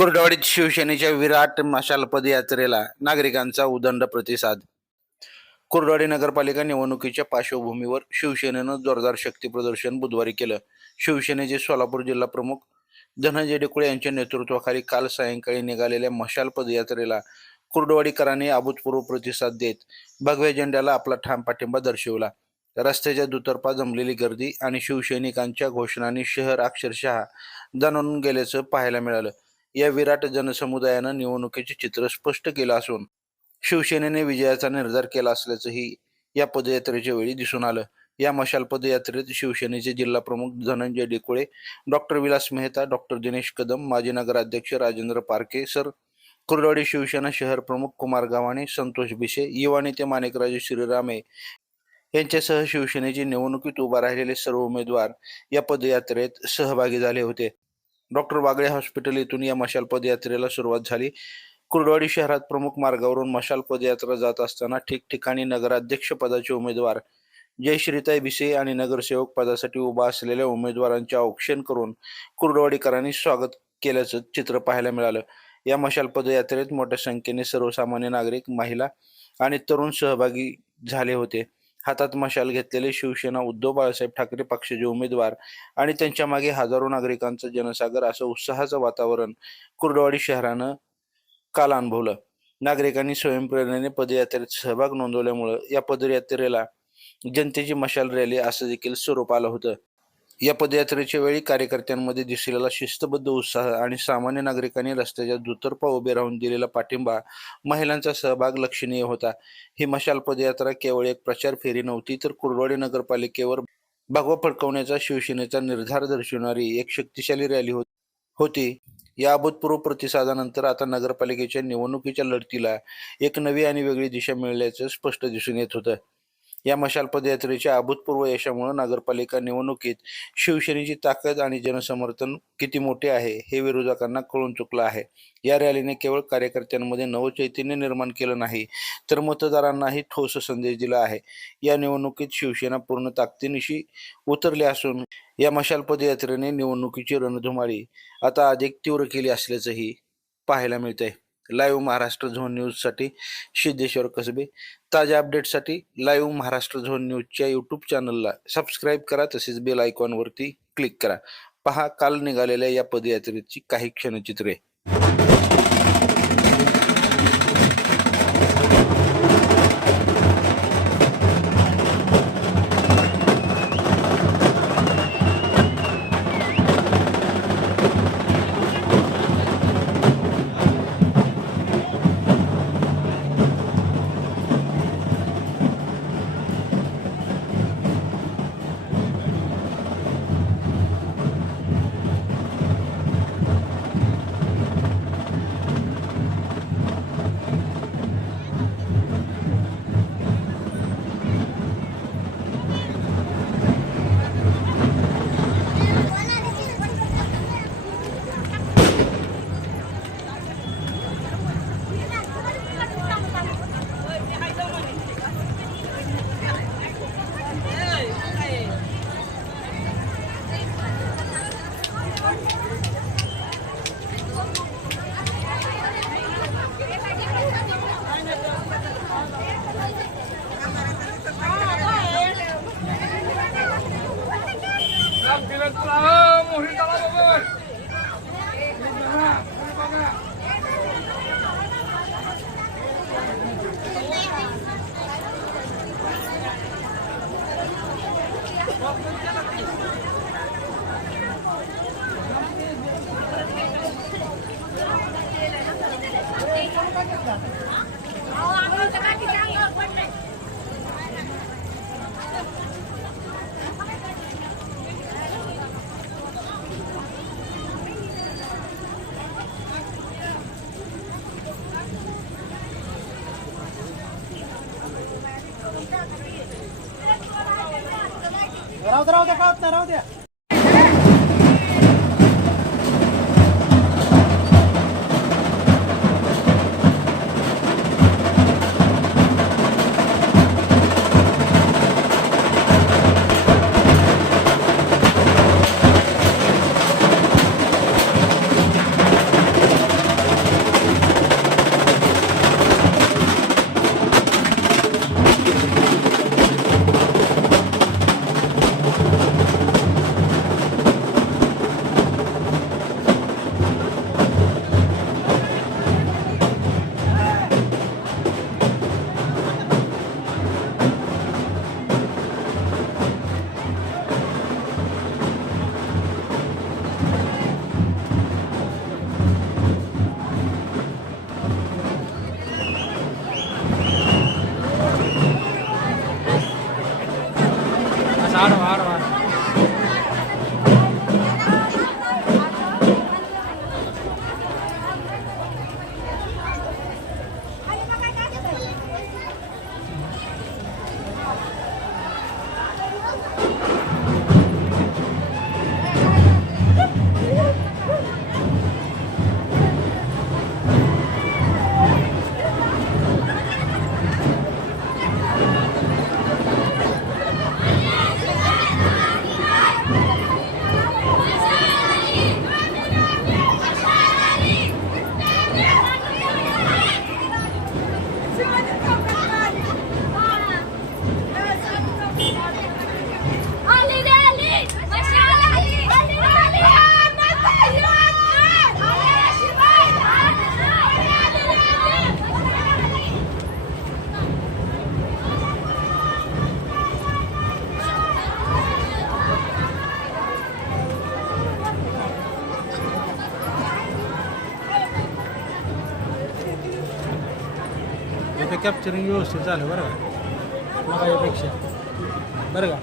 कुर्डवाडीत शिवसेनेच्या विराट मशाल पदयात्रेला नागरिकांचा उदंड प्रतिसाद. कुर्डवाडी नगरपालिका निवडणुकीच्या पार्श्वभूमीवर शिवसेनेनं जोरदार शक्ती प्रदर्शन बुधवारी केलं. शिवसेनेचे सोलापूर जिल्हा प्रमुख धनंजय डेकुळे यांच्या नेतृत्वाखाली काल सायंकाळी निघालेल्या मशाल पदयात्रेला कुर्डवाडीकरांनी अभूतपूर्व प्रतिसाद देत भगव्या झेंड्याला आपला ठाम पाठिंबा दर्शवला. रस्त्याच्या दुतर्फा जमलेली गर्दी आणि शिवसैनिकांच्या घोषणांनी शहर अक्षरशः दणाणून गेल्याचं पाहायला मिळालं. या विराट जनसमुदायानं निवडणुकीचे चित्र स्पष्ट केलं असून शिवसेनेने विजयाचा निर्धार केला असल्याचंही या पदयात्रेच्या वेळी दिसून आलं. या मशाल पदयात्रेत शिवसेनेचे जिल्हा प्रमुख धनंजय डेकुळे, डॉक्टर विलास मेहता, डॉक्टर दिनेश कदम, माजी नगराध्यक्ष राजेंद्र पारखे सर, कुर्डवाडी शिवसेना शहर प्रमुख कुमार गावाणे, संतोष भिसे, युवा नेते माणिकराजे श्रीरामे यांच्यासह शिवसेनेचे निवडणुकीत उभा राहिलेले सर्व उमेदवार या पदयात्रेत सहभागी झाले होते. डॉक्टर वागळे हॉस्पिटल येथून या मशाल पदयात्रेला सुरुवात झाली. कुर्डवाडी शहरात प्रमुख मार्गावरून मशाल पदयात्रा जात असताना ठिकठिकाणी नगराध्यक्ष पदाचे उमेदवार, जयश्रीताई भिसे आणि नगरसेवक पदासाठी उभा असलेल्या उमेदवारांचे औक्षण करून कुर्डवाडीकरांनी स्वागत केल्याचं चित्र पाहायला मिळालं. या मशाल पदयात्रेत मोठ्या संख्येने सर्वसामान्य नागरिक, महिला आणि तरुण सहभागी झाले होते. हातात मशाल घेतलेले शिवसेना उद्धव बाळासाहेब ठाकरे पक्षाचे उमेदवार आणि त्यांच्या मागे हजारो नागरिकांचा जनसागर असं उत्साहाचं वातावरण कुर्डवाडी शहरानं काल अनुभवलं. नागरिकांनी स्वयंप्रेरणेने पदयात्रेत सहभाग नोंदवल्यामुळं या पदयात्रेला जनतेची मशाल रॅली असं देखील स्वरूप आलं होतं. या पदयात्रेच्या वेळी कार्यकर्त्यांमध्ये दिसलेला शिस्तबद्ध उत्साह आणि सामान्य नागरिकांनी रस्त्याच्या दुतर्फा उभे राहून दिलेला पाठिंबा, महिलांचा सहभाग लक्षणीय होता. ही मशाल पदयात्रा केवळ एक प्रचार फेरी नव्हती, तर कुर्डवाडी नगरपालिकेवर भगवा फडकवण्याचा शिवसेनेचा निर्धार दर्शवणारी एक शक्तिशाली रॅली होती. या अभूतपूर्व प्रतिसादानंतर आता नगरपालिकेच्या निवडणुकीच्या लढतीला एक नवी आणि वेगळी दिशा मिळाल्याचं स्पष्ट दिसून येत होतं. या मशाल पदयात्रेच्या अभूतपूर्व यशामुळे नगरपालिका निवडणुकीत शिवसेनेची ताकद आणि जनसमर्थन किती मोठे आहे हे विरोधकांना कळून चुकलं आहे. या रॅलीने केवळ कार्यकर्त्यांमध्ये नवचैतन्य निर्माण केलं नाही, तर मतदारांनाही ठोस संदेश दिला आहे. या निवडणुकीत शिवसेना पूर्ण ताकदीनिशी उतरली असून या मशाल पदयात्रेने निवडणुकीची रणधुमाळी आता अधिक तीव्र केली असल्याचंही पाहायला मिळतंय. लाईव्ह महाराष्ट्र झोन न्यूजसाठी सिद्धेश्वर कसबे. ताज्या अपडेटसाठी लाईव्ह महाराष्ट्र झोन न्यूजच्या यूट्यूब चॅनलला सबस्क्राईब करा, तसेच बेल आयकॉनवरती क्लिक करा. पहा काल निघालेल्या या पदयात्रेची काही क्षणचित्रे. राहू द्या. इथं कॅप्चरिंग व्यवस्थित झालं बरं का मगाच्यापेक्षा बरं का.